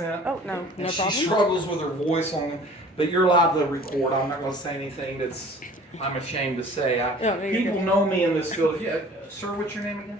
Oh, no and she problem. struggles with her voice but you're allowed to record. I'm not going to say anything that's I'm ashamed to say. People know me in this field. Yeah, sir, what's your name again?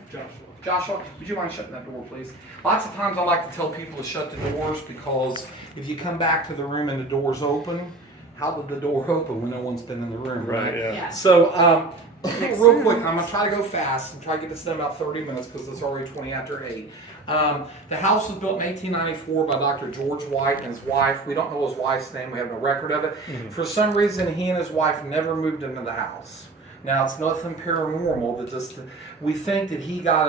Joshua, would you mind shutting that door, please? Lots of times I like to tell people to shut the doors because if you come back to the room and the door's open, how did the door open when no one's been in the room, right? Yeah. So, real quick, I'm going to try to go fast and try to get this done in about 30 minutes because it's already 20 after 8. The house was built in 1894 by Dr. George White and his wife. We don't know his wife's name. We have no record of it. Mm-hmm. For some reason, he and his wife never moved into the house. Now, it's nothing paranormal. That just we think that he got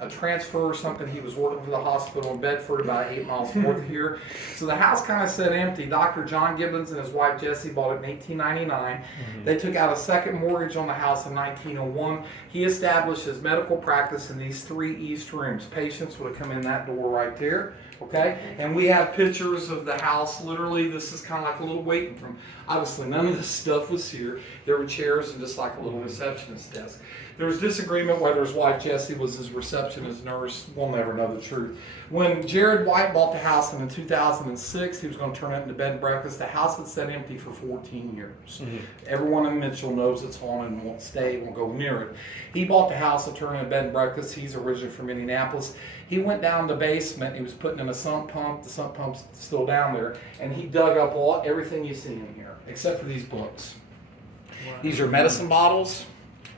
a transfer or something. He was working for the hospital in Bedford, about 8 miles north of here. So the house kind of sat empty. Dr. John Gibbons and his wife Jessie bought it in 1899. Mm-hmm. They took out a second mortgage on the house in 1901. He established his medical practice in these 3 east rooms. Patients would have come in that door right there. Okay, and we have pictures of the house. Literally, this is kind of like a little waiting room. Obviously, none of this stuff was here. There were chairs and just like a little receptionist desk. There was disagreement whether his wife Jessie was his receptionist nurse. We'll never know the truth. When Jared White bought the house in 2006, he was going to turn it into bed and breakfast. The house had sat empty for 14 years. Mm-hmm. Everyone in Mitchell knows it's haunted and won't stay, won't go near it. He bought the house to turn it into bed and breakfast. He's originally from Indianapolis. He went down the basement. He was putting in a sump pump. The sump pump's still down there, and he dug up everything you see in here, except for these books. Wow. These are medicine bottles.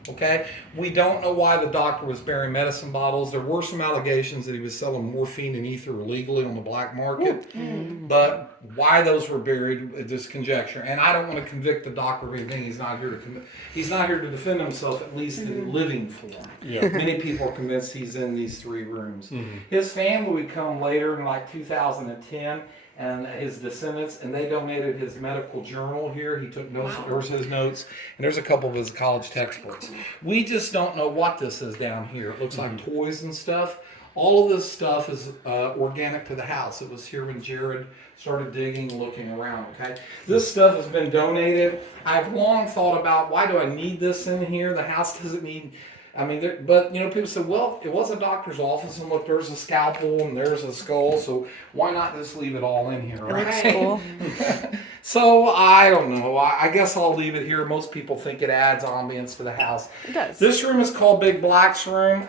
Okay, we don't know why the doctor was burying medicine bottles. There were some allegations that he was selling morphine and ether illegally on the black market, but why those were buried is just conjecture. And I don't want to convict the doctor of anything. He's not here to he's not here to defend himself, at least in living form. Yeah. Many people are convinced he's in these 3 rooms. Mm-hmm. His family would come later in like 2010. And his descendants, and they donated his medical journal here. He took notes. Wow. There's his notes, and there's a couple of his college textbooks. We just don't know what this is down here. It looks like toys and stuff. All of this stuff is organic to the house. It was here when Jared started digging, looking around, okay? This stuff has been donated. I've long thought about, why do I need this in here? The house doesn't need... but people say, well, it was a doctor's office, and look, there's a scalpel and there's a skull, so why not just leave it all in here, right? Looks cool. So, I don't know. I guess I'll leave it here. Most people think it adds ambience to the house. It does. This room is called Big Black's room.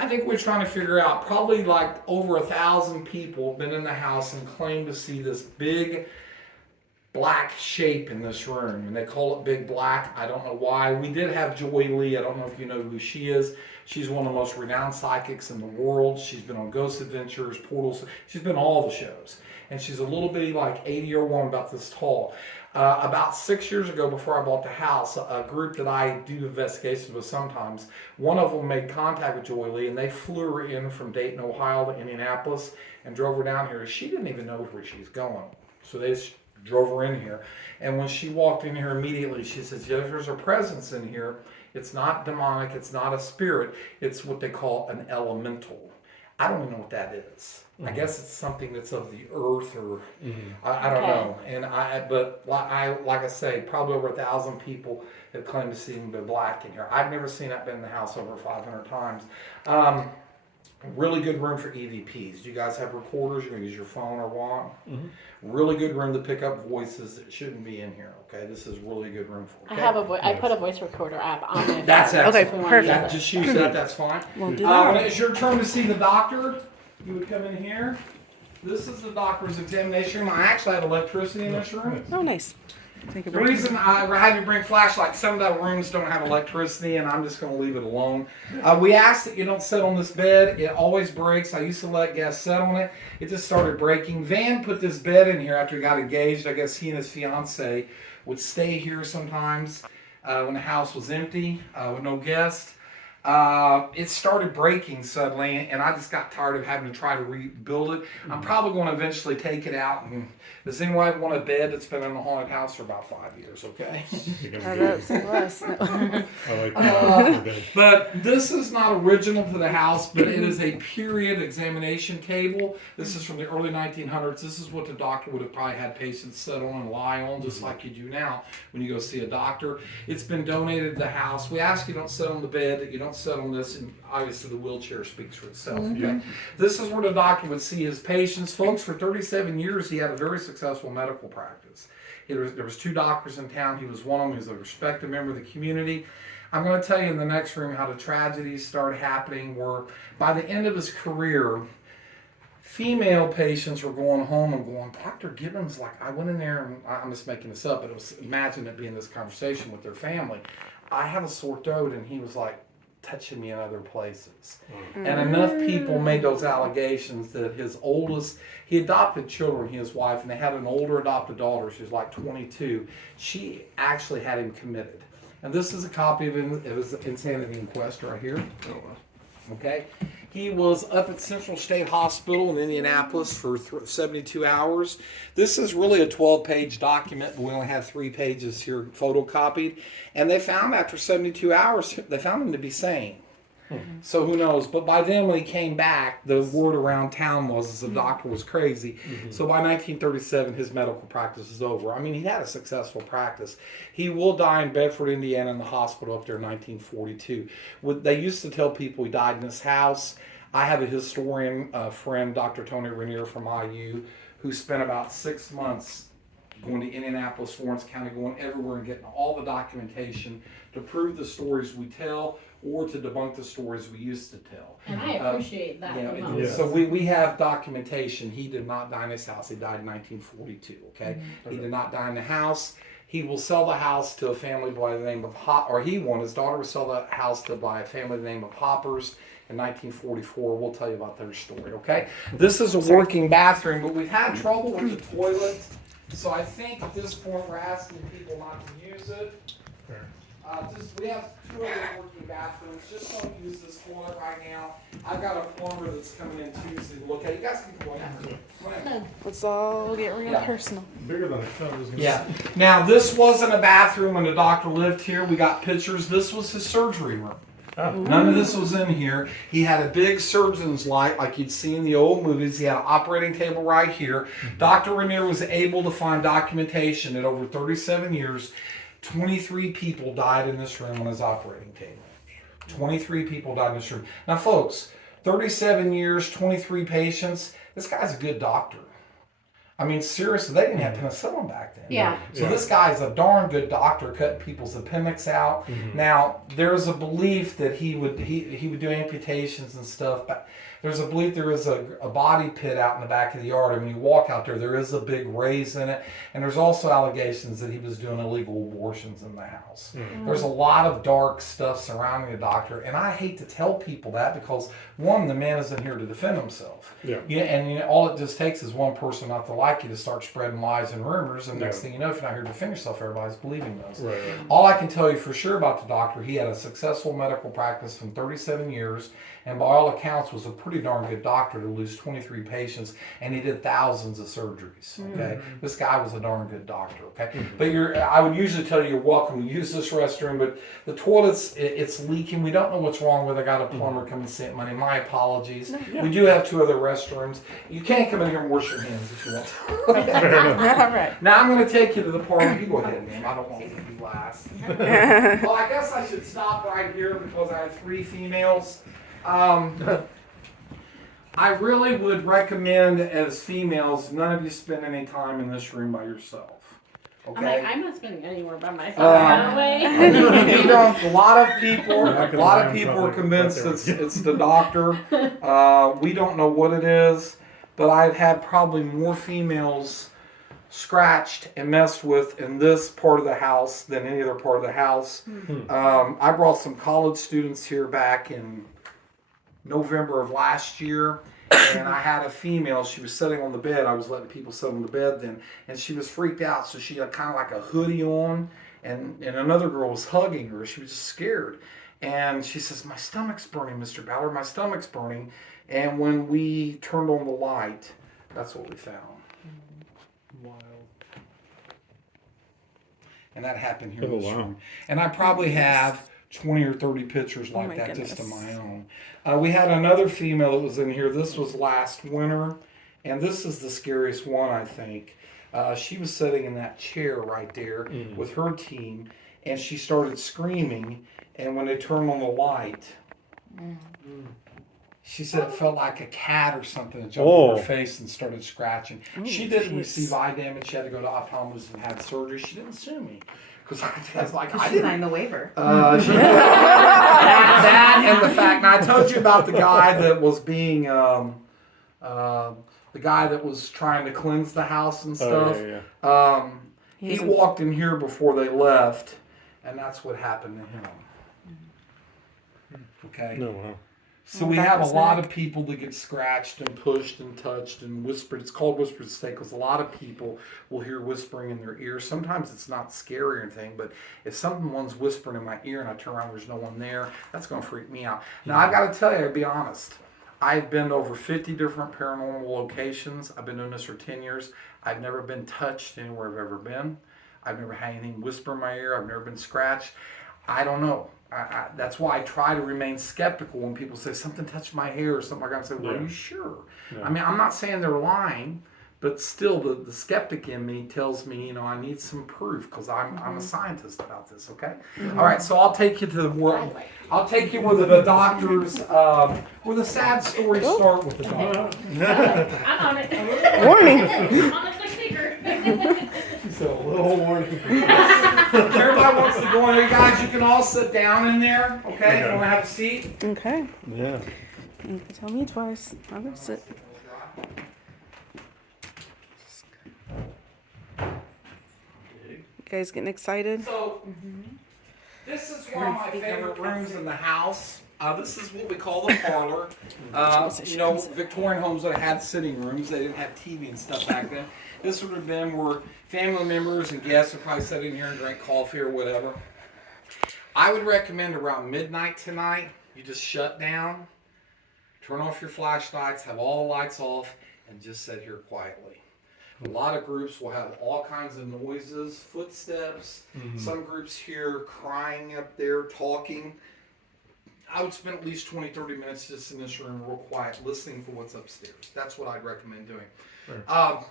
I think we're trying to figure out, probably like over 1,000 people have been in the house and claim to see this big black shape in this room, and they call it Big Black. I don't know why. We did have Joy Lee. I don't know if you know who she is. She's one of the most renowned psychics in the world. She's been on Ghost Adventures, Portals. She's been on all the shows, and she's a little bitty, like 80-year-old woman, about this tall. About 6 years ago, before I bought the house, a group that I do investigations with sometimes, one of them made contact with Joy Lee, and they flew her in from Dayton, Ohio to Indianapolis and drove her down here. She didn't even know where she's going, so they drove her in here. And when she walked in here immediately, she says, yeah, there's a presence in here. It's not demonic. It's not a spirit. It's what they call an elemental. I don't even know what that is. Mm-hmm. I guess it's something that's of the earth, or I don't know. And but like I say, probably over 1,000 people have claimed to see the black in here. I've never seen it. Been in the house over 500 times. Really good room for EVPs. Do you guys have recorders? You're going to use your phone or what? Mm-hmm. Really good room to pick up voices that shouldn't be in here. Okay, this is really a good room for. Okay? I have I put a voice recorder app on there. That's excellent. Okay, perfect. Just use that. That's fine. We'll do that. When it's your turn to see the doctor, you would come in here. This is the doctor's examination room. I actually have electricity in this room. Oh, nice. The reason I had you bring flashlights, some of the rooms don't have electricity, and I'm just going to leave it alone. We ask that you don't sit on this bed. It always breaks. I used to let guests sit on it. It just started breaking. Van put this bed in here after he got engaged. I guess he and his fiance would stay here sometimes when the house was empty with no guests. It started breaking suddenly, and I just got tired of having to try to rebuild it. I'm probably going to eventually take it out. And does anyone want a bed that's been in a haunted house for about 5 years? Okay. But this is not original to the house, but it is a period examination table. This is from the early 1900s. This is what the doctor would have probably had patients sit on and lie on, just like you do now when you go see a doctor. It's been donated to the house. We ask you don't sit on the bed, that you don't sit on this, and obviously the wheelchair speaks for itself. Okay? This is where the doctor would see his patients. Folks, for 37 years, he had a very successful medical practice. There was 2 doctors in town. He was one of them. He was a respected member of the community. I'm going to tell you in the next room how the tragedies started happening, where by the end of his career, female patients were going home and going, Dr. Gibbons, like, I went in there, and I'm just making this up, but imagine it being this conversation with their family. I have a sore throat, and he was like touching me in other places. And enough people made those allegations that he adopted children, his wife, and they had an older adopted daughter. She was like 22. She actually had him committed. And this is a copy of his insanity inquest right here. Okay. He was up at Central State Hospital in Indianapolis for 72 hours. This is really a 12-page document, but we only have 3 pages here photocopied. And they found after 72 hours, they found him to be sane. So who knows? But by then, when he came back, the word around town was the doctor was crazy. So by 1937, his medical practice is over. I mean, he had a successful practice. He will die in Bedford, Indiana, in the hospital up there in 1942. They used to tell people he died in his house. I have a historian friend, Dr. Tony Rainier from IU, who spent about 6 months going to Indianapolis, Florence County, going everywhere and getting all the documentation to prove the stories we tell or to debunk the stories we used to tell. And I appreciate that the most. So we have documentation. He did not die in his house. He died in 1942, okay? He did not die in the house. He will sell the house to a family by the name of his daughter will sell the house by a family by the name of Hoppers in 1944. We'll tell you about their story, okay? This is a working bathroom, but we've had trouble with the toilet. So I think at this point we're asking people not to use it. We have 2 other working bathrooms. Just don't use this toilet right now. I've got a plumber that's coming in Tuesday to look at it. You guys can go in. Let's all get real personal. Bigger than I thought it was going to Yeah. Now, this wasn't a bathroom when the doctor lived here. We got pictures. This was his surgery room. None of this was in here. He had a big surgeon's light like you'd see in the old movies. He had an operating table right here. Dr. Rainier was able to find documentation that over 37 years, 23 people died in this room on his operating table. 23 people died in this room. Now, folks, 37 years, 23 patients. This guy's a good doctor. I mean, seriously, they didn't have penicillin back then. Yeah. So this guy is a darn good doctor, cutting people's appendix out. Now, there's a belief that he would do amputations and stuff, but there's a belief there is a body pit out in the back of the yard, and when you walk out there is a big raise in it, and there's also allegations that he was doing illegal abortions in the house. There's a lot of dark stuff surrounding the doctor, and I hate to tell people that because, one, the man isn't here to defend himself. And all it just takes is one person not to like you to start spreading lies and rumors, and next thing you know, if you're not here to defend yourself, everybody's believing those. All I can tell you for sure about the doctor, he had a successful medical practice from 37 years, and by all accounts was a pretty darn good doctor to lose 23 patients, and he did thousands of surgeries. Okay, this guy was a darn good doctor. Okay, but I would usually tell you you're welcome to use this restroom, but the toilet's it's leaking. We don't know what's wrong with it. I got a plumber come and send money. My apologies. We do have 2 other restrooms. You can't come in here and wash your hands if you want to. All right. Now I'm going to take you to the part where you go ahead, ma'am. I don't want you to be last. Well, I guess I should stop right here because I have 3 females. I really would recommend as females, none of you spend any time in this room by yourself. Okay? I'm like, I'm not spending anywhere by myself. By the way. A lot of people are convinced it's the doctor. We don't know what it is, but I've had probably more females scratched and messed with in this part of the house than any other part of the house. I brought some college students here back in November of last year, and I had a female. She was sitting on the bed. I was letting people sit on the bed then, and she was freaked out. So she had kind of like a hoodie on, and another girl was hugging her. She was just scared, and she says, "My stomach's burning, Mr. Ballard. My stomach's burning." And when we turned on the light, that's what we found. Wild. And that happened here in this room. And I probably have 20 or 30 pictures like that just of my own. We had another female that was in here. This was last winter, and this is the scariest one, I think. She was sitting in that chair right there with her team, and she started screaming, and when they turned on the light, She said it felt like a cat or something that jumped in her face and started scratching. She didn't receive eye damage. She had to go to optometrist and have surgery. She didn't sue me. Because I was like, I didn't. Signed the waiver. That and the fact, and I told you about the guy that was being, the guy that was trying to cleanse the house and stuff. He walked in here before they left, and that's what happened to him. Okay? No, wow. So we have a lot of people that get scratched and pushed and touched and whispered. It's called whispered state because a lot of people will hear whispering in their ears. Sometimes it's not scary or anything, but if someone's whispering in my ear and I turn around, there's no one there, that's going to freak me out. Now, I've got to tell you, to be honest, I've been to over 50 different paranormal locations. I've been doing this for 10 years. I've never been touched anywhere I've ever been. I've never had anything whisper in my ear. I've never been scratched. I don't know. That's why I try to remain skeptical when people say something touched my hair or something like that. I say, well, are you sure? Yeah. I mean, I'm not saying they're lying, but still the skeptic in me tells me, I need some proof because I'm a scientist about this, okay? All right, so I'll take you to the world. I'll take you where the doctors, where the sad stories start with the doctor. I'm on it. Warning. I'm on the clicker. So, a little warning. Everybody wants to go in there. Guys, you can all sit down in there, okay? If you want to have a seat. Okay. Yeah. You can tell me twice. I'm gonna sit. You guys getting excited? So, this is one of my favorite rooms in the house. This is what we call the parlor. Victorian homes that had sitting rooms. They didn't have TV and stuff back then. This would have been where family members and guests would probably sit in here and drink coffee or whatever. I would recommend around midnight tonight, you just shut down, turn off your flashlights, have all the lights off, and just sit here quietly. A lot of groups will have all kinds of noises, footsteps. Some groups hear crying up there, talking. I would spend at least 20, 30 minutes just in this room real quiet, listening for what's upstairs. That's what I'd recommend doing. Right.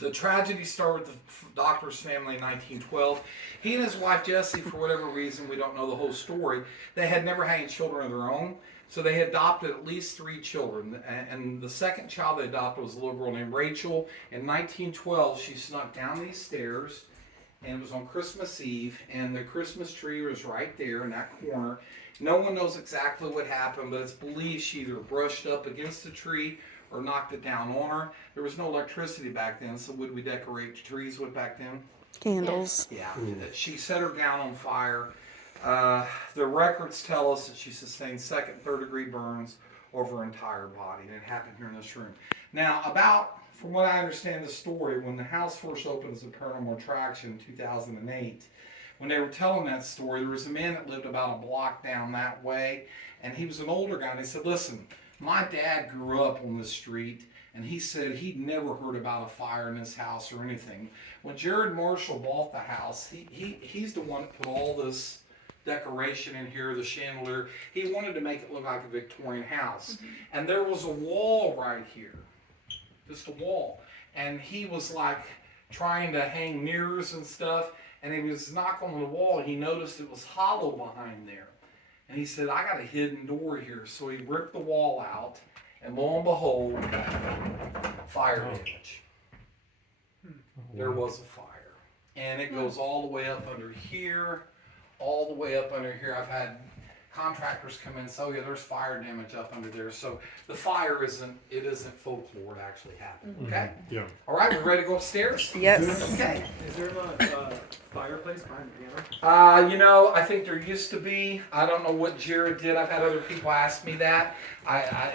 The tragedy started with the doctor's family in 1912. He and his wife, Jessie, for whatever reason, we don't know the whole story, they had never had any children of their own. So they adopted at least 3 children. And the second child they adopted was a little girl named Rachel. In 1912, she snuck down these stairs, and it was on Christmas Eve, and the Christmas tree was right there in that corner. No one knows exactly what happened, but it's believed she either brushed up against the tree or knocked it down on her. There was no electricity back then, so would we decorate trees with back then? Candles. Yeah. She set her gown on fire. The records tell us that she sustained second, third degree burns over her entire body, and it happened here in this room. Now, from what I understand the story, when the house first opened as a paranormal attraction in 2008, when they were telling that story, there was a man that lived about a block down that way, and he was an older guy, and he said, listen, my dad grew up on this street, and he said he'd never heard about a fire in his house or anything. When Jared Marshall bought the house, he's the one that put all this decoration in here, the chandelier. He wanted to make it look like a Victorian house. And there was a wall right here, just a wall. And he was like trying to hang mirrors and stuff, and he was knocking on the wall. He noticed it was hollow behind there. And he said, I got a hidden door here. So he ripped the wall out, and lo and behold, fire damage. There was a fire. And it goes all the way up under here, all the way up under here. I've had contractors come in and say, oh yeah, there's fire damage up under there. So the fire isn't folklore, it actually happened. Okay? Yeah. All right, we ready to go upstairs? Yes. Okay. Is there a fireplace behind the piano? I think there used to be. I don't know what Jared did. I've had other people ask me that.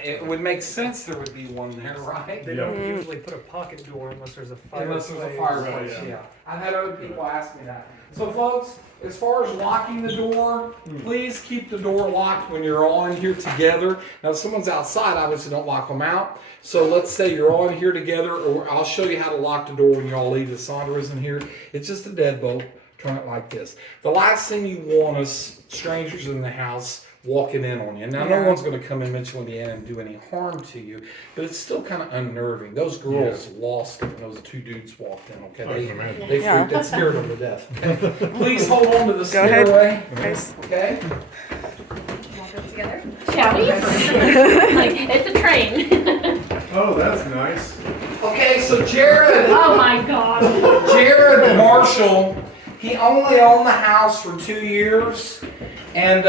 It would make sense there would be one there, right? They don't usually put a pocket door unless there's a fireplace. Unless there's a fireplace, yeah. I've had other people ask me that. So folks, as far as locking the door, please keep the door locked when you're all in here together. Now if someone's outside, obviously don't lock them out. So let's say you're all in here together, or I'll show you how to lock the door when you all leave. If Sandra isn't here, it's just a deadbolt. Turn it like this. The last thing you want is strangers in the house walking in on you. Now, no one's going to come in with you and do any harm to you, but it's still kind of unnerving. Those girls lost it when those 2 dudes walked in, okay? They freaked and scared them to death. Okay? Please hold on to the stairway. Nice. Okay? together? Shall we? Like, it's a train. Oh, that's nice. Okay, so Jared. Oh my God. Jared Marshall, he only owned the house for 2 years, and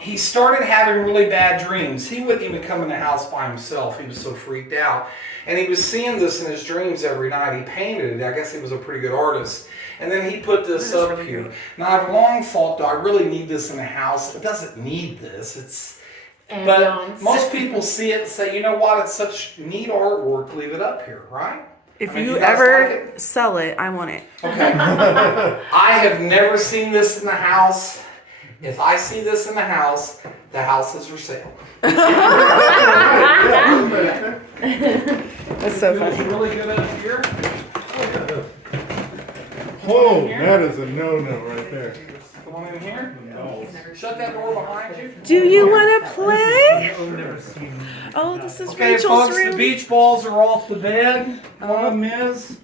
he started having really bad dreams. He wouldn't even come in the house by himself. He was so freaked out. And he was seeing this in his dreams every night. He painted it. I guess he was a pretty good artist. And then he put this up here. Now, I've long thought, do I really need this in the house? It doesn't need this. But most people see it and say, you know what, it's such neat artwork, leave it up here, right? If I mean, you guys ever like it? sell it, I want it. Okay. I have never seen this in the house. If I see this in the house is for sale. That's so Feels funny. really good up here. Oh, that is a no-no right there. Come on in here. No. Shut that door behind you. Do you want to play? I've never seen. Oh, this is Okay, Rachel's folks, room. the beach balls are off the bed. One of them is.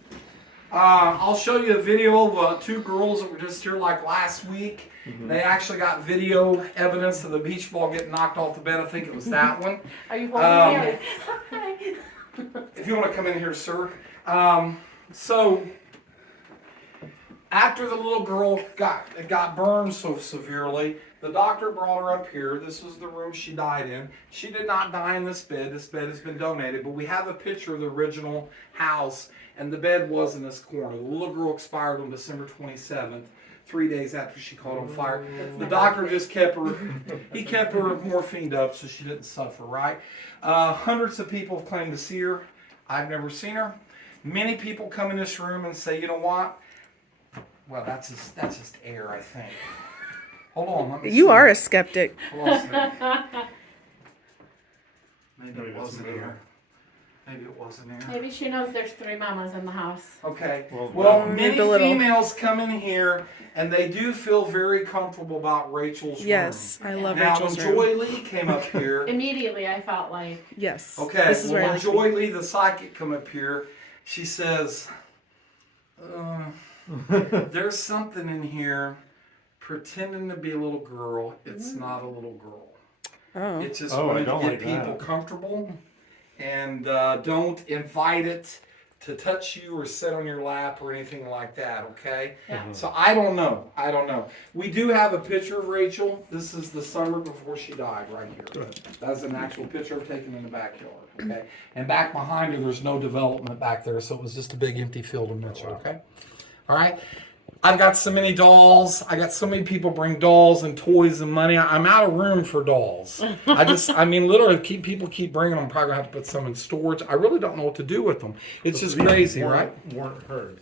I'll show you a video of 2 girls that were just here like last week. They actually got video evidence of the beach ball getting knocked off the bed. I think it was that one. Are you holding me? If you want to come in here, sir. So, after the little girl got burned so severely, the doctor brought her up here. This was the room she died in. She did not die in this bed. This bed has been donated, but we have a picture of the original house, and the bed was in this corner. The little girl expired on December 27th. 3 days after she caught on fire. The doctor just kept her, he kept her morphined up so she didn't suffer, right? Hundreds of people have claimed to see her. I've never seen her. Many people come in this room and say, you know what? Well, that's just air, I think. Hold on, let me see. You are a skeptic. Hold on a second. Maybe it wasn't air. Maybe it wasn't air. Maybe she knows there's 3 mamas in the house. Okay. Well, Well, moved many a little. females come in here and they do feel very comfortable about Rachel's room. Yes, I love Now, Rachel's when room. Joy Lee came up here, Immediately, I felt like, Yes. okay, This is where I when like to be. Joy Lee, the psychic, come up here, she says, there's something in here pretending to be a little girl. It's not a little girl. Oh. It's just Oh, I wanting to don't get like people that. comfortable, and don't invite it to touch you or sit on your lap or anything like that, okay? Yeah. So I don't know. We do have a picture of Rachel. This is the summer before she died right here. That's an actual picture of taken in the backyard, okay? And back behind her, there's no development back there, so it was just a big empty field of nature, okay? All right? I've got so many dolls. I got so many people bring dolls and toys and money. I'm out of room for dolls. Literally, people keep bringing them. I'm probably gonna have to put some in storage. I really don't know what to do with them. It's just crazy, right? Weren't hers.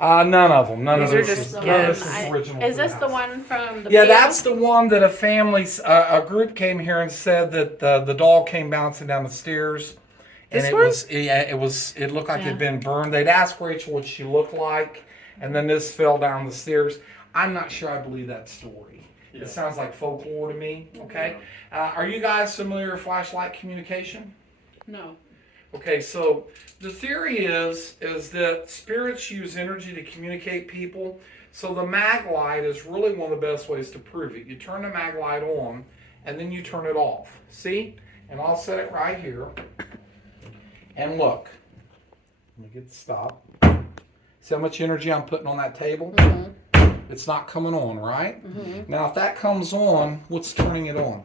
None of them. None These of are this just is, none of this gifts. is original. is to this the house. one from the Yeah, video? that's the one that a group came here and said that the doll came bouncing down the stairs, and This it looked like it had been burned. They'd asked Rachel what she looked like, and then this fell down the stairs. I'm not sure I believe that story. Yeah. It sounds like folklore to me. Okay, are you guys familiar with flashlight communication? No. Okay, so the theory is that spirits use energy to communicate people. So the mag light is really one of the best ways to prove it. You turn the mag light on, and then you turn it off. See? And I'll set it right here. And look. Let me get the stop. See how much energy I'm putting on that table? Mm-hmm. It's not coming on, right? Mm-hmm. Now, if that comes on, what's turning it on?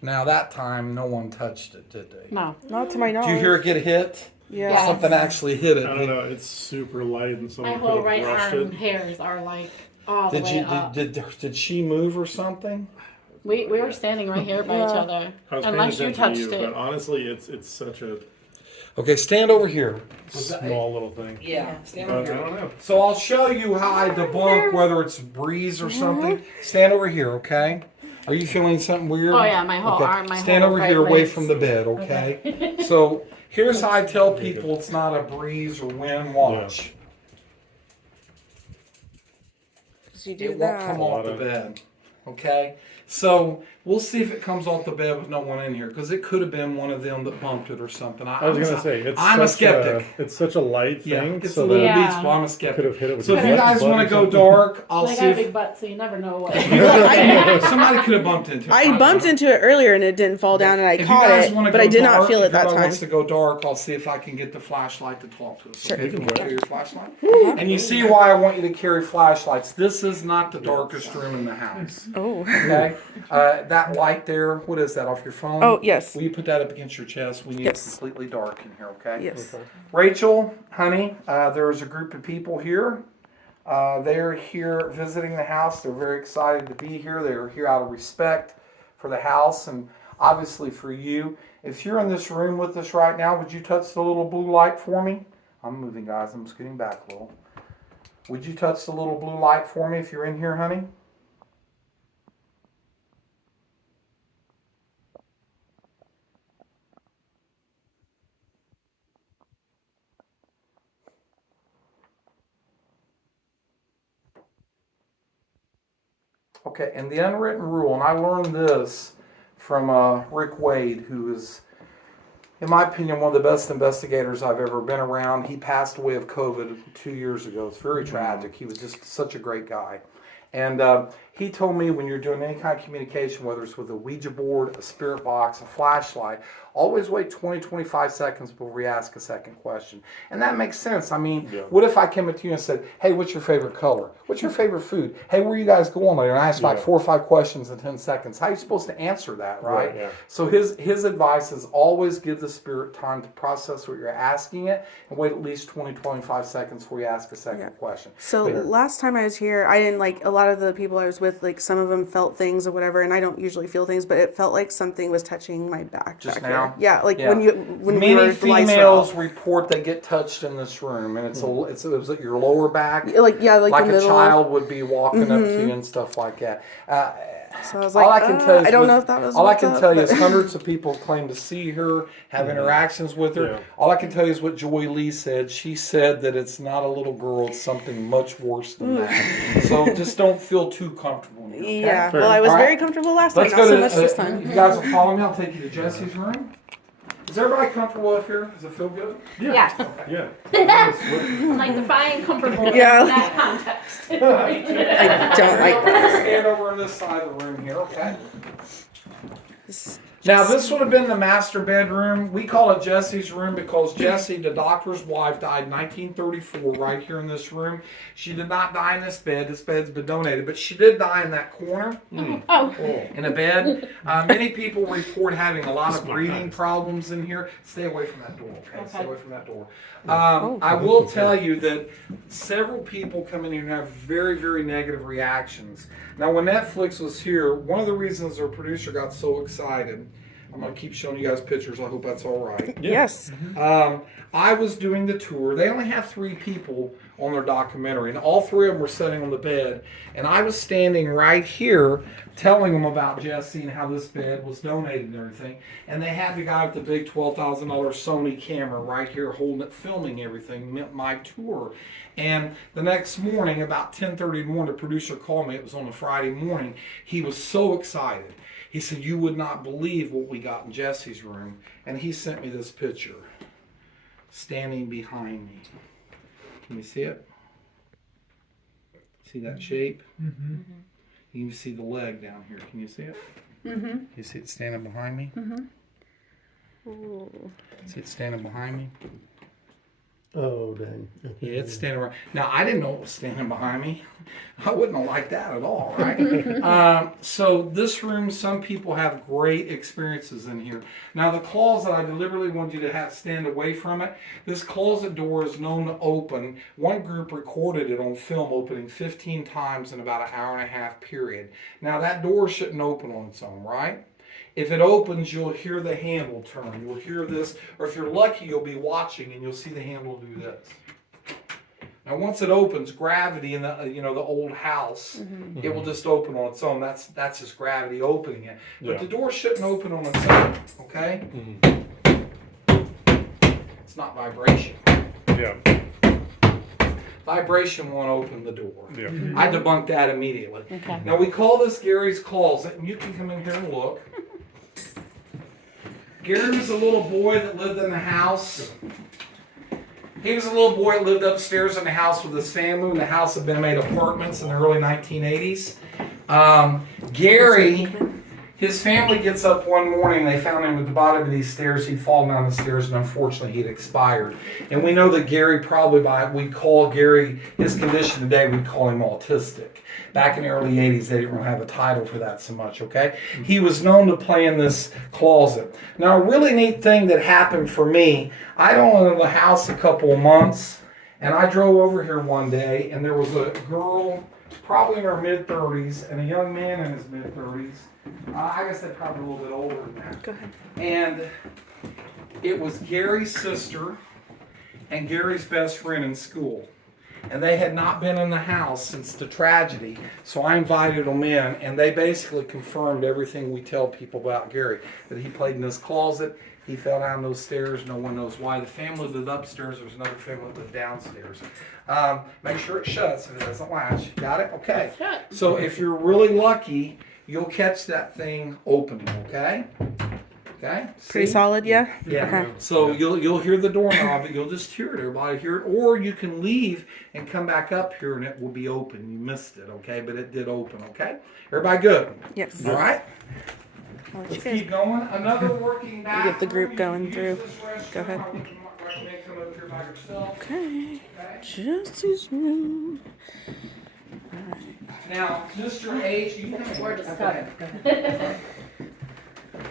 Now, that time, no one touched it, did they? No. Not to my knowledge. Did you hear it get hit? Yeah. Yeah. Something actually hit it. I don't know. It's super light, and My someone whole could right have brushed arm it. hairs are like all the way up. Did she move or something? We were standing right here by each other. I was paying Unless you attention touched to you, it. but honestly, it's such a Okay, stand over here. small little thing. Yeah, stand But over I here. don't know. So I'll show you how I debunk whether it's a breeze or something. Stand over here, okay? Are you feeling something weird? Oh yeah, my whole Okay. arm, my Stand whole over right here away legs. from the bed, okay? So here's how I tell people it's not a breeze or wind. Watch. You It do won't that. come off the bed. Okay, so we'll see if it comes off the bed with no one in here, because it could have been one of them that bumped it or something. I was gonna say I'm a skeptic. It's such a light Yeah, thing. it's so a little that beach, Yeah. but I'm a could skeptic. have hit it with So a if you guys butt want or to go something. dark, I'll I see got a big if butt, so you never know what. somebody could have bumped into it. I bumped into it earlier and it didn't fall down, and I If caught you guys it, want to but go I did dark, not feel it if that everybody time. wants to go dark, I'll see if I can get the flashlight to talk to us. Sure. Okay, You can can you try. carry your flashlight? And you see why I want you to carry flashlights. This is not the darkest room in the house. Oh. Okay, that light there, what is that, off your phone? Oh, yes. Will you put that up against your chest? We need Yes. it completely dark in here, okay? Yes. Rachel, honey, there's a group of people here. They're here visiting the house. They're very excited to be here. They're here out of respect for the house and obviously for you. If you're in this room with us right now, would you touch the little blue light for me? I'm moving, guys. I'm scooting back a little. Would you touch the little blue light for me if you're in here, honey? Okay, and the unwritten rule, and I learned this from Rick Wade, who is, in my opinion, one of the best investigators I've ever been around. He passed away of COVID 2 years ago. It's very tragic. He was just such a great guy. And he told me when you're doing any kind of communication, whether it's with a Ouija board, a spirit box, a flashlight, always wait 20, 25 seconds before you ask a second question. And that makes sense. I mean, what if I came up to you and said, hey, what's your favorite color? What's your favorite food? Hey, where are you guys going later? And I asked like 4 or 5 questions in 10 seconds. How are you supposed to answer that, right? Yeah. So his advice is always give the spirit time to process what you're asking it and wait at least 20, 25 seconds before you ask a second question. So last time I was here, I didn't like a lot of the people I was with, like some of them felt things or whatever, and I don't usually feel things, but it felt like something was touching my back. Just back now? here. Yeah, like Yeah. when Many we were females report they get touched in this room, and it was at your lower back, like like the a middle. child would be walking up to you and stuff like that. So I was like, all I can tell you is I don't know if that was. all I what's can up, tell you but- is hundreds of people claim to see her, have interactions with her. Yeah. All I can tell you is what Joy Lee said. She said that it's not a little girl; it's something much worse than that. So just don't feel too comfortable. in here, okay? Yeah. Fair. Well, I was All right. very comfortable last time. Let's Not go so to. much this time. You guys will follow me. I'll take you to Jesse's room. Is everybody comfortable up here? Does it feel good? Yeah. Yeah. I'm like defying comfortable Yeah. in that context. I don't like. Stand over on this side of the room here, okay? Now, this would have been the master bedroom. We call it Jesse's room because Jessie, the doctor's wife, died in 1934 right here in this room. She did not die in this bed. This bed's been donated, but she did die in that corner Oh, in a bed. Many people report having a lot of breathing problems in here. Stay away from that door, okay? Stay away from that door. I will tell you that several people come in here and have very, very negative reactions. Now, when Netflix was here, one of the reasons their producer got so excited, I'm going to keep showing you guys pictures. I hope that's all right. Yes. I was doing the tour. They only have 3 people on their documentary, and all 3 of them were sitting on the bed. And I was standing right here telling them about Jesse and how this bed was donated and everything. And they had the guy with the big $12,000 Sony camera right here holding it, filming everything, my tour. And the next morning, about 10:30 in the morning, the producer called me. It was on a Friday morning. He was so excited. He said, you would not believe what we got in Jesse's room. And he sent me this picture standing behind me. Can you see it? See that shape? Mm-hmm. You can see the leg down here. Can you see it? Mm-hmm. You see it standing behind me? Mm-hmm. See it standing behind me? Oh, dang. Yeah, it's standing around. Now, I didn't know it was standing behind me. I wouldn't have liked that at all, right? So this room, some people have great experiences in here. Now, the closet, I deliberately want you to have stand away from it. This closet door is known to open. One group recorded it on film opening 15 times in about an hour and a half period. Now, that door shouldn't open on its own, right? If it opens, you'll hear the handle turn. You'll hear this, or if you're lucky, you'll be watching and you'll see the handle do this. Now, once it opens, gravity in the the old house, it will just open on its own. That's just gravity opening it. But the door shouldn't open on its own. Okay? It's not vibration. Yeah. Vibration won't open the door. Yeah. I debunked that immediately. Okay. Now we call this Gary's closet, and you can come in here and look. Gary was a little boy that lived in the house. He was a little boy that lived upstairs in the house with his family when the house had been made apartments in the early 1980s. Gary, his family gets up one morning, they found him at the bottom of these stairs. He'd fallen down the stairs and unfortunately he'd expired. And we know that Gary we'd call Gary, his condition today, we'd call him autistic. Back in the early 80s, they didn't really have a title for that so much, okay? He was known to play in this closet. Now, a really neat thing that happened for me, I'd only been in the house a couple of months, and I drove over here one day, and there was a girl, probably in her mid-30s, and a young man in his mid-30s. I guess they're probably a little bit older than that. Go ahead. And it was Gary's sister and Gary's best friend in school. And they had not been in the house since the tragedy, so I invited them in, and they basically confirmed everything we tell people about Gary. That he played in this closet, he fell down those stairs, no one knows why. The family lived upstairs, there was another family that lived downstairs. Make sure it shuts if it doesn't latch. Got it? Okay. Shut. So if you're really lucky, you'll catch that thing opening, okay? Okay? Pretty See? solid, yeah? Yeah. Okay. So you'll hear the doorknob, you'll just hear it, everybody hear it, or you can leave and come back up here and it will be open. You missed it, okay? But it did open, okay? Everybody good? Yes. All right? I'll let Let's you keep going. Another working bathroom. Get the group going You can through. use this restroom. Go ahead. I would recommend coming up here by yourself, Okay. okay? Just this room. Now, Mr. H, you can We're just okay. stuck.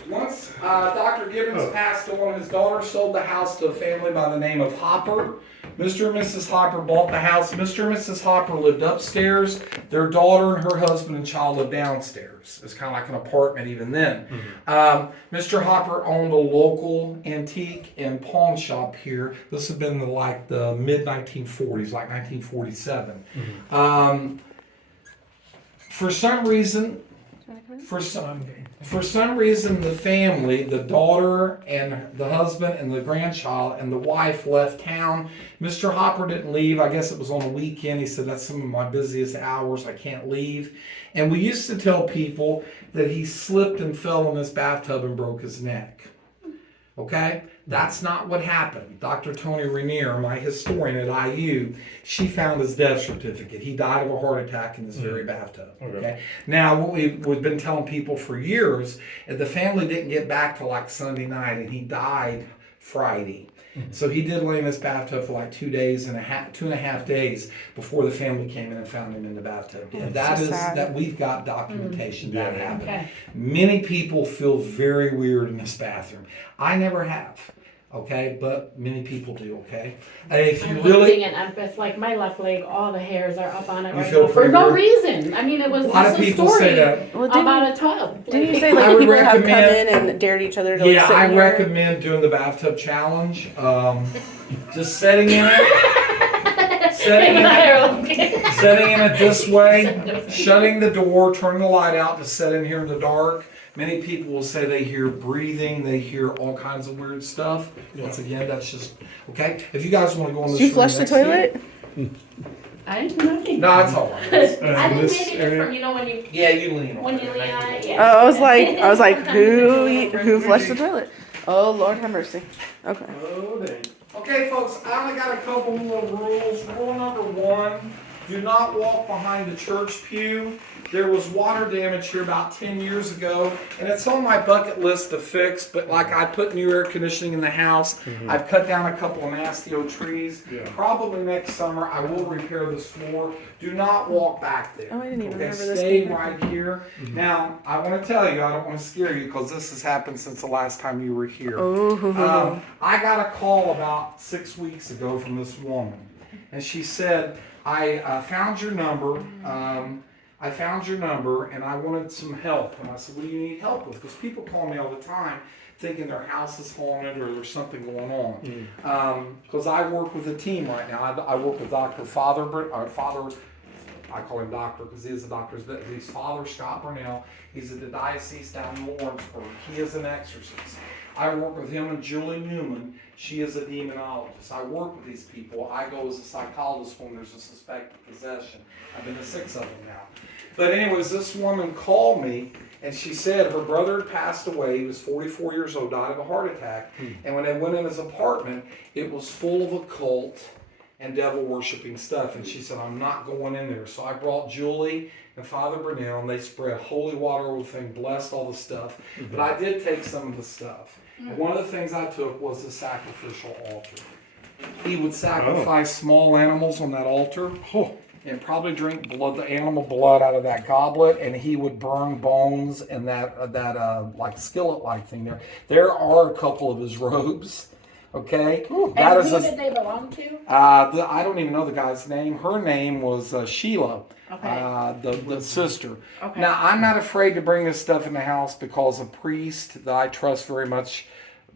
Once Dr. Gibbons passed on, his daughter sold the house to a family by the name of Hopper. Mr. and Mrs. Hopper bought the house. Mr. and Mrs. Hopper lived upstairs. Their daughter and her husband and child lived downstairs. It's kind of like an apartment even then. Mr. Hopper owned a local antique and pawn shop here. This had been like the mid-1940s, like 1947. For some reason, the family, the daughter and the husband and the grandchild and the wife left town. Mr. Hopper didn't leave. I guess it was on a weekend. He said, that's some of my busiest hours. I can't leave. And we used to tell people that he slipped and fell in his bathtub and broke his neck. Okay? That's not what happened. Dr. Tony Rainier, my historian at IU, she found his death certificate. He died of a heart attack in this very bathtub. Okay? Now, what we've been telling people for years, is the family didn't get back till like Sunday night, and he died Friday. So he did lay in this bathtub for like 2.5 days before the family came in and found him in the bathtub. And that we've got documentation that happened. Okay. Many people feel very weird in this bathroom. I never have, okay, but many people do, okay. If you I'm really, looking and it's like my left leg, all the hairs are up on it You right feel now for pretty no weird? reason. I mean, it was a lot of just a people story say that. Well, about a tub. Didn't you say I like would people have come recommend- in and dared each other to like Yeah, sit I here? recommend doing the bathtub challenge. Just setting in it, setting in it this way, shutting the door, turning the light out to set in here in the dark. Many people will say they hear breathing, they hear all kinds of weird stuff. Once again, that's just, okay? If you guys want to go in this Did you room flush the next to you- toilet? I didn't do nothing. No, it's all right. I think this maybe area- different, you know, when you Yeah, you lean on it. lean on it, Oh, yeah. I was like, who flushed the toilet? Oh, Lord have mercy. Okay. Oh, dang. Okay, folks, I only got a couple little rules. Rule number 1, do not walk behind the church pew. There was water damage here about 10 years ago, and it's on my bucket list to fix, but like I put new air conditioning in the house. I've cut down a couple of nasty old trees. Yeah. Probably next summer I will repair this floor. Do not walk back there. Oh, I didn't even remember this Stay being right here. Now, I want to tell you, I don't want to scare you because this has happened since the last time you were here. Oh. I got a call about 6 weeks ago from this woman, and she said, I found your number. And I wanted some help. And I said, what do you need help with? Because people call me all the time thinking their house is haunted or there's something going on. Because I work with a team right now. I work with Dr. Father I call him doctor because he is a doctor. His father, Scott Burnell, he's at the diocese down in Lawrenceburg. He is an exorcist. I work with him and Julie Newman. She is a demonologist. I work with these people. I go as a psychologist when there's a suspected possession. I've been to 6 of them now. But anyways, this woman called me and she said her brother had passed away. He was 44 years old, died of a heart attack. And when they went in his apartment, it was full of occult and devil worshiping stuff. And she said, I'm not going in there. So I brought Julie and Father Burnell, and they spread holy water over the thing, blessed all the stuff. But I did take some of the stuff. And one of the things I took was the sacrificial altar. He would sacrifice small animals on that altar. And probably drink blood, the animal blood out of that goblet, and he would burn bones and that like skillet-like thing there. There are a couple of his robes. Okay, that and who did they belong to? I don't even know the guy's name. Her name was Sheila, the sister. Okay. Now I'm not afraid to bring this stuff in the house because a priest that I trust very much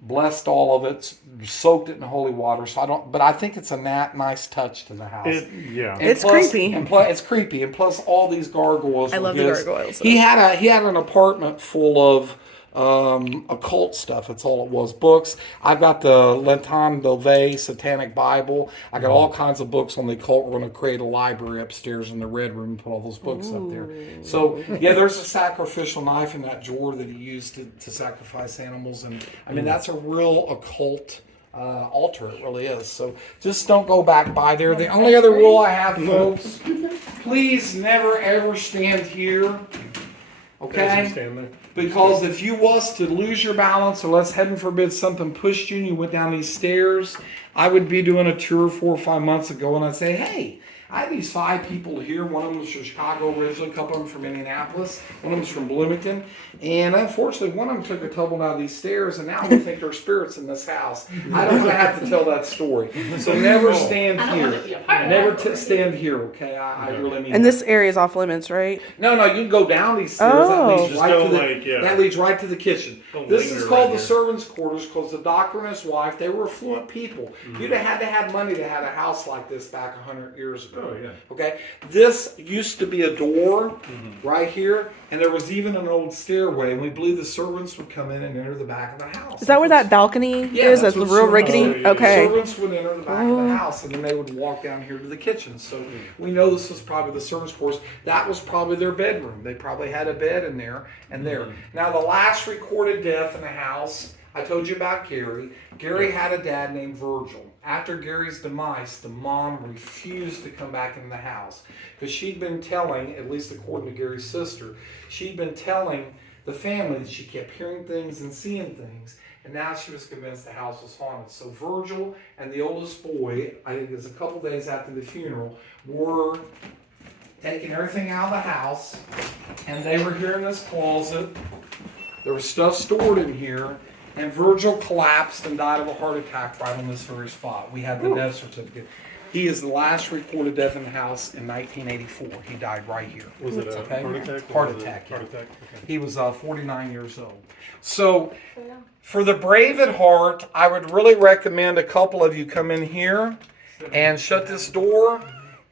blessed all of it, soaked it in holy water. So I don't, but I think it's a nice touch to the house. It's creepy. It's creepy, and plus all these gargoyles. I love the gargoyles. He had an apartment full of occult stuff. That's all it was. Books. I've got the Lenton Dove Satanic Bible. I got all kinds of books on the occult. We're going to create a library upstairs in the red room and put all those books up there. So yeah, there's a sacrificial knife in that drawer that he used to sacrifice animals, and I mean that's a real occult altar. It really is. So just don't go back by there. The only other rule I have, folks, please never ever stand here. Okay? Stand there. Because if you was to lose your balance, or let's heaven forbid something pushed you and you went down these stairs, I would be doing a tour 4 or 5 months ago and I'd say, hey, I have these 5 people here. One of them was from Chicago originally, a couple of them from Indianapolis, one of them was from Bloomington. And unfortunately, one of them took a tumble down these stairs, and now we think there are spirits in this house. I don't want to have to tell that story. So never stand here. Never stand here, okay? I really mean And this area is off limits, right? No, you can go down these stairs. Oh. That leads right to the kitchen. This is called the servants' quarters because the doctor and his wife, they were affluent people. You'd have had to have money to have a house like this back 100 years ago. Oh, yeah. Okay? This used to be a door right here, and there was even an old stairway, and we believe the servants would come in and enter the back of the house. Is that where that balcony is? That's the real rickety? Okay. Servants would enter the back of the house, and then they would walk down here to the kitchen. So we know this was probably the servants' quarters. That was probably their bedroom. They probably had a bed in there and there. Now, the last recorded death in the house, I told you about Gary. Gary had a dad named Virgil. After Gary's demise, the mom refused to come back in the house because she'd been telling, at least according to Gary's sister, she'd been telling the family that she kept hearing things and seeing things, and now she was convinced the house was haunted. So Virgil and the oldest boy, I think it was a couple days after the funeral, were taking everything out of the house, and they were here in this closet. There was stuff stored in here. And Virgil collapsed and died of a heart attack right on this very spot. We have the death certificate. He is the last recorded death in the house in 1984. He died right here. Was it a heart attack? Heart attack. Heart attack. Okay. He was 49 years old. So, for the brave at heart, I would really recommend a couple of you come in here and shut this door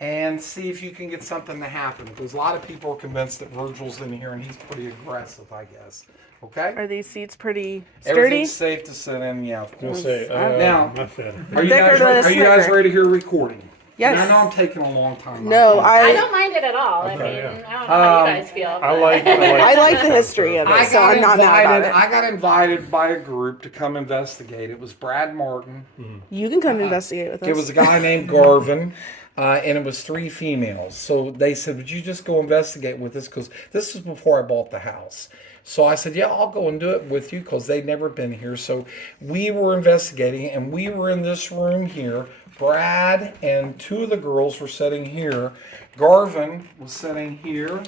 and see if you can get something to happen. Because a lot of people are convinced that Virgil's in here and he's pretty aggressive, I guess. Okay? Are these seats pretty sturdy? Everything's safe to sit in, yeah, of I'll course. say, Now, not bad. Are you guys ready to hear a recording? Yes. I know I'm taking a long time. No, I don't mind it at all. I mean, Okay, I don't know how you guys feel. I but- like I like the history of it, so I'm not mad about it. I got invited by a group to come investigate. It was Brad Martin. You can come investigate with us. It was a guy named Garvin. And it was 3 females. So they said, would you just go investigate with us? Because this was before I bought the house. So I said, yeah, I'll go and do it with you because they'd never been here. So we were investigating, and we were in this room here. Brad and 2 of the girls were sitting here. Garvin was sitting here.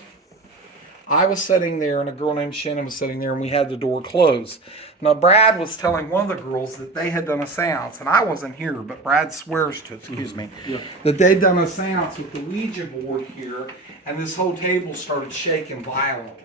I was sitting there, and a girl named Shannon was sitting there, and we had the door closed. Now, Brad was telling one of the girls that they had done a seance, and I wasn't here, but Brad swears to, that they'd done a seance with the Ouija board here, and this whole table started shaking violently.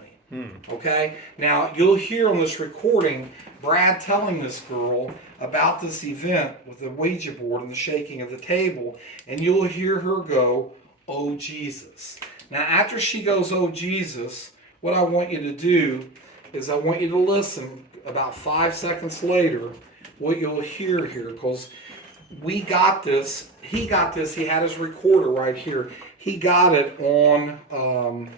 Okay? Now, you'll hear on this recording Brad telling this girl about this event with the Ouija board and the shaking of the table, and you'll hear her go, "Oh, Jesus." Now, after she goes, "Oh, Jesus," what I want you to do is I want you to listen about 5 seconds later what you'll hear here, because we got this. He got this. He had his recorder right here. He got it on.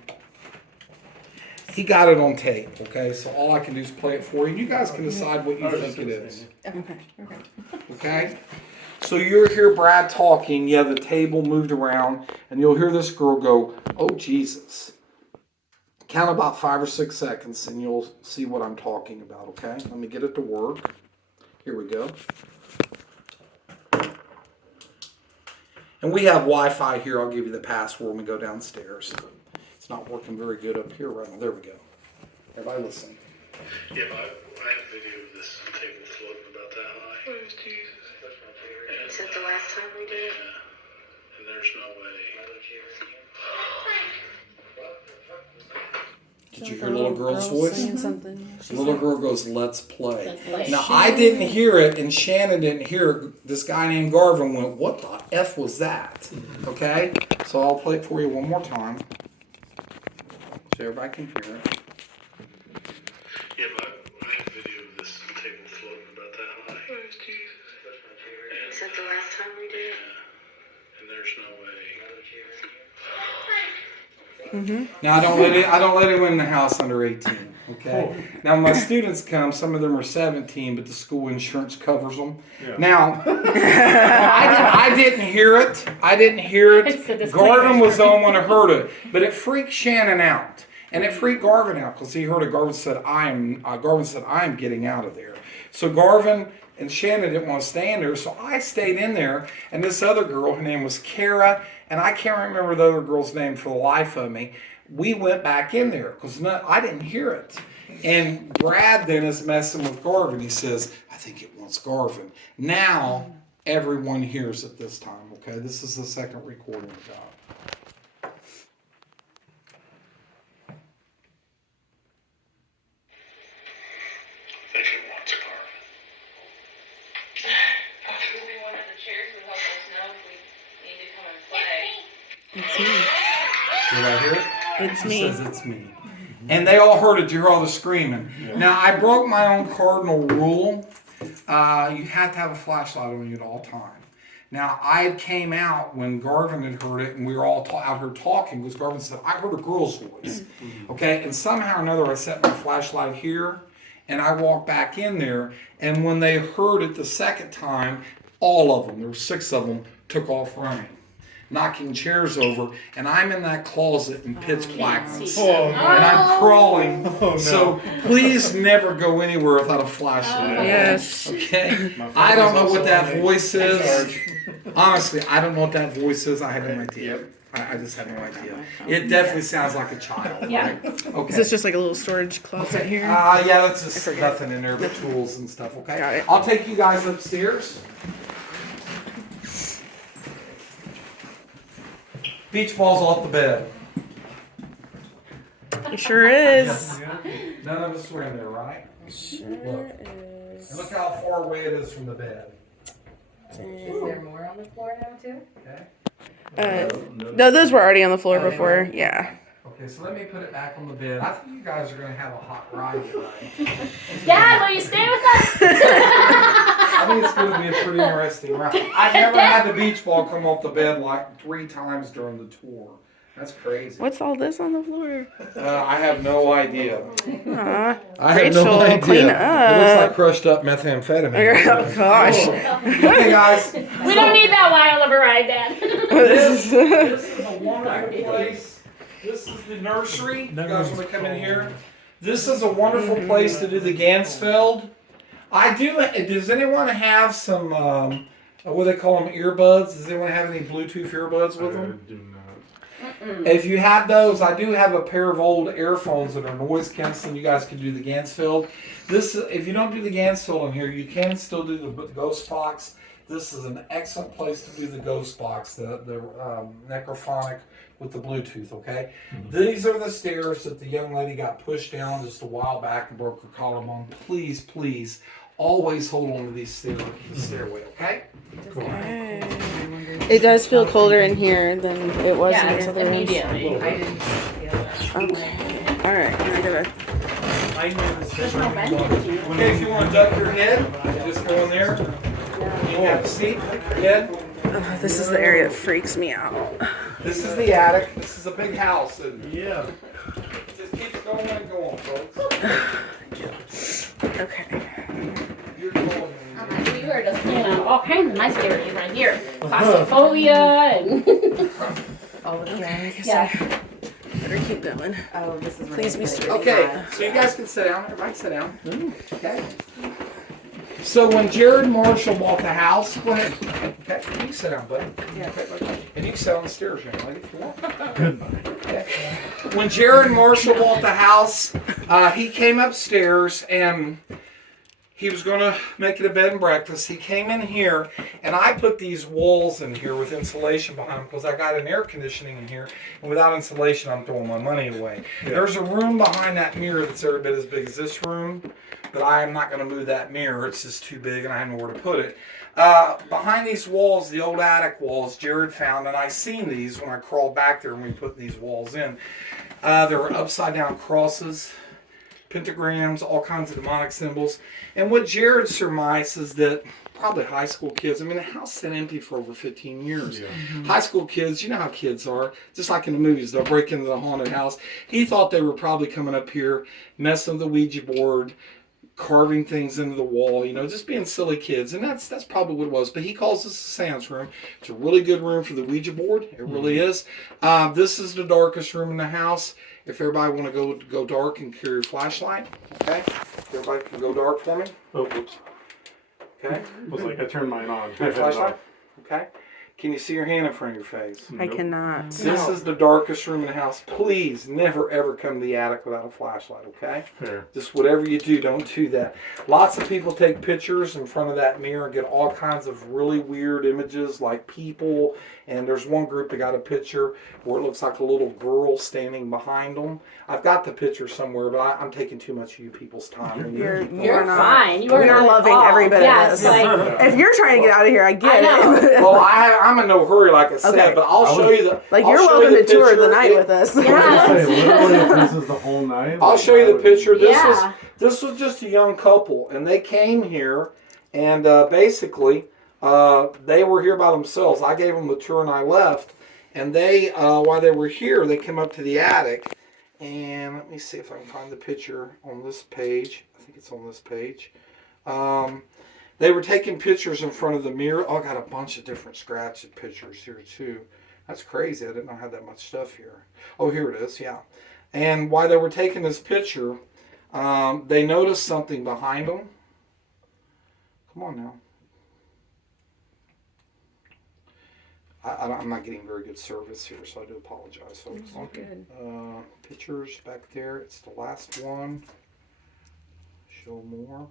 He got it on tape. Okay, so all I can do is play it for you. You guys can decide what you think it is. Okay. So you'll hear Brad talking. Yeah, the table moved around, and you'll hear this girl go, "Oh, Jesus." Count about 5 or 6 seconds, and you'll see what I'm talking about, okay? Let me get it to work. Here we go. And we have Wi-Fi here. I'll give you the password when we go downstairs. It's not working very good up here right now. There we go. Everybody listen. Yeah, but I have a video of this table floating about that high. Praise Jesus. Is that the last time we did? Yeah. And there's no way. Did you hear little girl's voice? Saying something. The little girl goes, "Let's play." Let's play. Now, I didn't hear it, and Shannon didn't hear it. This guy named Garvin went, "What the F was that?" Okay? So I'll play it for you one more time so everybody can hear it. Yeah, but I have a video of this table floating about that high. Praise Jesus. Is that the last time we did? Yeah. And there's no way. Now I don't let anyone in the house under 18. Okay. Now when my students come, some of them are 17, but the school insurance covers them. Yeah. Now I didn't hear it. I didn't hear It's a it. disclaimer. Garvin was the only one who heard it, but it freaked Shannon out, and it freaked Garvin out because he heard it. Garvin said, "I'm getting out of there." So Garvin and Shannon didn't want to stay in there, so I stayed in there. And this other girl, her name was Kara, and I can't remember the other girl's name for the life of me. We went back in there because I didn't hear it. And Brad then is messing with Garvin. He says, "I think it wants Garvin." Now everyone hears it this time. Okay, this is the second recording we got. I think it wants Garvin. Maybe one of the chairs would help us know if we need to come and play. It's me. Did I hear it? It's He me. says it's me. And they all heard it. You hear all the screaming. Now, I broke my own cardinal rule. You have to have a flashlight on you at all times. Now, I came out when Garvin had heard it, and we were all out here talking, because Garvin said, "I heard a girl's voice." Okay, and somehow or another, I set my flashlight here, and I walked back in there, and when they heard it the second time, all of them, there were 6 of them, took off running, knocking chairs over, and I'm in that closet in pitch blackness, and I'm crawling. Oh, no. So please never go anywhere without a flashlight. Yes. Okay? I don't know what that voice is. Honestly, I don't know what that voice is. I have no idea. I just have no idea. It definitely sounds like a child. Yeah. Right? Okay. Is this just like a little storage closet here? Yeah, that's just forget. nothing in there but tools and stuff. Okay. Got it. I'll take you guys upstairs. Beach ball's off the bed. It sure is. None of us were in there, right? Sure Look. is. And look how far away it is from the bed. Is there more on the floor now too? Okay. No, those were already on the floor before. Yeah. Okay, so let me put it back on the bed. I think you guys are gonna have a hot ride tonight. Dad, will you stay with us? I think it's gonna be a pretty interesting ride. I've never had the beach ball come off the bed like 3 times during the tour. That's crazy. What's all this on the floor? I have no idea. Aw. I have Rachel, no idea. clean It looks up. like crushed up methamphetamine. Oh gosh. Okay, guys. We don't need that wild of a ride, Dad. This is a wonderful place. This is the nursery. You guys want to come in here? This is a wonderful place to do the Gansfeld. Does anyone have some, what do they call them, earbuds? Does anyone have any Bluetooth earbuds with them? do not. If you have those, I do have a pair of old earphones that are noise canceling. You guys can do the Gansfeld. If you don't do the Gansfeld in here, you can still do the Ghost Box. This is an excellent place to do the Ghost Box, the necrophonic with the Bluetooth, okay? These are the stairs that the young lady got pushed down just a while back and broke her collarbone. Please, please, always hold on to these stairway, okay? Okay. It does feel colder in here than it was Yeah, in the other rooms. immediately. I didn't feel that. Okay. All right. Now I gotta. I noticed There's that no when you vent. walk- Okay, if you want to duck your head, just go in there. You have a seat, duck your head. This is the area that freaks me out. This is the attic. This is a big house. And Yeah. it just keeps going and going, folks. Okay. You're going. You were just, all kinds of nice areas right here. Claustrophobia and. Oh, yeah. Yeah. Better keep going. Oh, this is Please be straight. Okay, so you guys can sit down. Everybody sit down. Okay. So when Jared Marshall bought the house, go ahead. Okay, you can sit down, buddy. Yeah. Okay, and you can sit on the stairs, young lady, if you want. Goodbye. Okay. When Jared Marshall bought the house, he came upstairs and he was going to make it a bed and breakfast. He came in here, and I put these walls in here with insulation behind them because I got an air conditioning in here, and without insulation, I'm throwing my money away. Yeah. There's a room behind that mirror that's every bit as big as this room, but I am not going to move that mirror. It's just too big, and I have nowhere to put it. Behind these walls, the old attic walls, Jared found, and I seen these when I crawled back there and we put these walls in. There were upside down crosses, pentagrams, all kinds of demonic symbols. And what Jared surmised is that probably high school kids, I mean, the house sat empty for over 15 years. Yeah. High school kids, you know how kids are, just like in the movies, they'll break into the haunted house. He thought they were probably coming up here, messing with the Ouija board, carving things into the wall, just being silly kids. And that's probably what it was. But he calls this a seance room. It's a really good room for the Ouija board. It really is. This is the darkest room in the house. If everybody want to go dark and carry a flashlight, okay? Everybody can go dark for me, Oh, whoops. okay? It was like I turned mine on. I Your had it flashlight, off. okay? Can you see your hand in front of your face? I Nope. cannot. This is the darkest room in the house. Please never ever come to the attic without a flashlight, okay? Fair. Just whatever you do, don't do that. Lots of people take pictures in front of that mirror and get all kinds of really weird images like people. And there's one group that got a picture where it looks like a little girl standing behind them. I've got the picture somewhere, but I'm taking too much of you people's time. You're You're not. fine. You are We're loving every bit of yes, this. like, If you're trying to get out of here, I get I know. it. Well, I'm in no hurry, like I said, Okay. but I'll show you the. Like, I'll you're show you welcome to tour the picture. night with us. I was gonna say, literally, if this is the whole night. I'll like, show you I the would- picture. Yeah. This was just a young couple, and they came here, and basically, they were here by themselves. I gave them the tour, and I left. And they, while they were here, they came up to the attic, and let me see if I can find the picture on this page. I think it's on this page. They were taking pictures in front of the mirror. Oh, I got a bunch of different scratched pictures here too. That's crazy. I didn't know I had that much stuff here. Oh, here it is. Yeah. And while they were taking this picture, they noticed something behind them. Come on now. I'm not getting very good service here, so I do apologize, folks. Good. Pictures back there. It's the last one. Show more.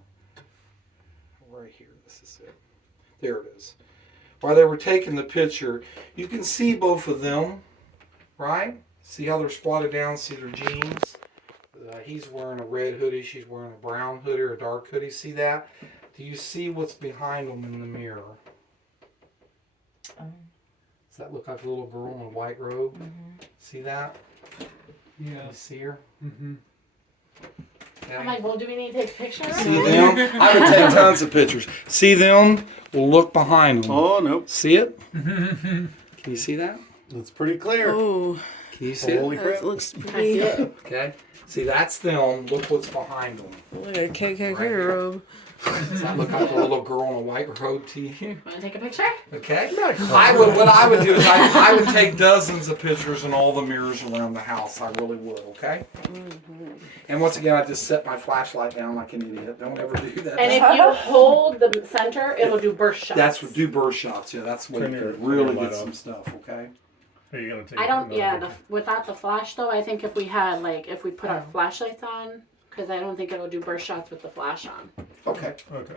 Right here. This is it. There it is. While they were taking the picture, you can see both of them, right? See how they're squatted down, see their jeans. He's wearing a red hoodie, she's wearing a brown hoodie or a dark hoodie. See that? Do you see what's behind them in the mirror? Does that look like a little girl in a white robe? See that? Yeah. You see her? Mm-hmm. Okay. I'm like, well, do we need to take a picture? See them? I would take tons of pictures. See them? We'll look behind them. Oh, nope. See it? Can you see that? It's pretty clear. Oh, Can you see Holy it? crap. that looks I see pretty. it. Okay. See, that's them. Look what's behind them. Look at a KKK Right here. robe. Does that look like a little girl in a white robe to you? Want to take a picture? Okay. What I would do is I would take dozens of pictures in all the mirrors around the house. I really would. Okay. And once again, I just set my flashlight down like an idiot. Don't ever do that. And if you hold the center, it'll do burst shots. That's what do burst shots. Yeah, that's the way Turn you your- can really turn your get light some off. stuff. Okay. Are you gonna take I don't, another yeah, picture? without the flash though, I think if we had, like, if we put our flashlights on, because I don't think it'll do burst shots with the flash on. Okay. Okay.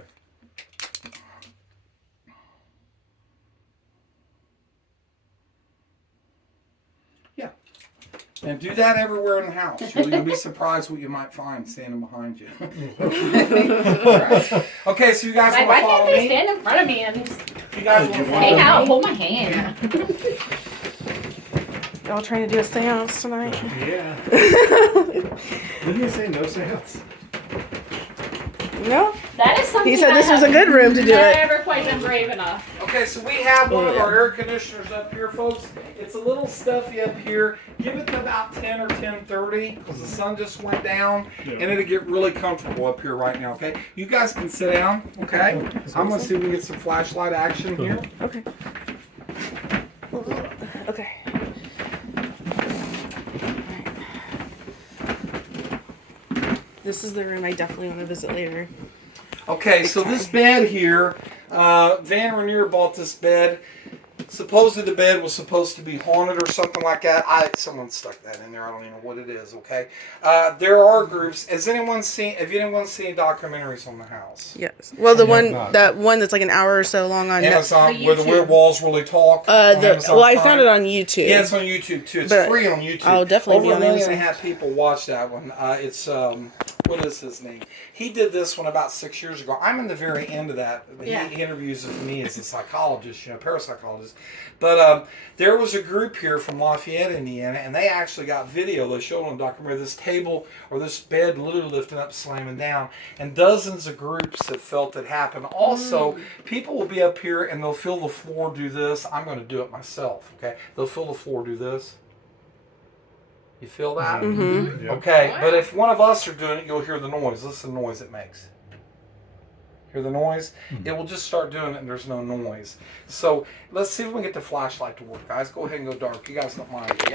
And do that everywhere in the house. You'll be surprised what you might find standing behind you. Okay, so you guys Like, want why to follow can't they me? stand in front of me and You guys want to Hang out, hold my hand. Y'all trying to do a seance tonight? Yeah. Didn't you say no seance? No. That is something He said I this was a have good room to do it. never quite been brave enough. Okay, so we have one of Yeah. our air conditioners up here, folks. It's a little stuffy up here. Give it to about 10 or 10:30 because the sun just went down, and it'll get really comfortable up here right now. Okay, you guys can sit down. Okay, I'm gonna see if we can get some flashlight action here. Okay. Okay. This is the room I definitely want to visit later. Okay, so this bed here, Van Renier bought this bed. Supposedly the bed was supposed to be haunted or something like that. Someone stuck that in there. I don't even know what it is. Okay, there are groups. Have anyone seen documentaries on the house? Yes. Well, the I have one not. that one that's like an hour or so long on Amazon, The where the YouTube. weird walls really talk. on Amazon I Prime. found it on YouTube. Yeah, it's on YouTube too. It's But free on YouTube. I'll definitely Over be on 1.5 million Amazon. people watch that one. It's what is his name? He did this one about 6 years ago. I'm in the very end of that. Yeah. He interviews me as a psychologist, parapsychologist. But there was a group here from Lafayette, Indiana, and they actually got video. They showed on a documentary this table or this bed literally lifting up, slamming down, and dozens of groups have felt it happen. Also, people will be up here and they'll feel the floor do this. I'm going to do it myself. Okay, they'll feel the floor do this. You feel that? Mm-hmm. Yep. Okay, but if one of us are doing it, you'll hear the noise. Listen to the noise it makes. Hear the noise? It will just start doing it and there's no noise. So let's see if we can get the flashlight to work, guys. Go ahead and go dark. You guys don't mind, do you?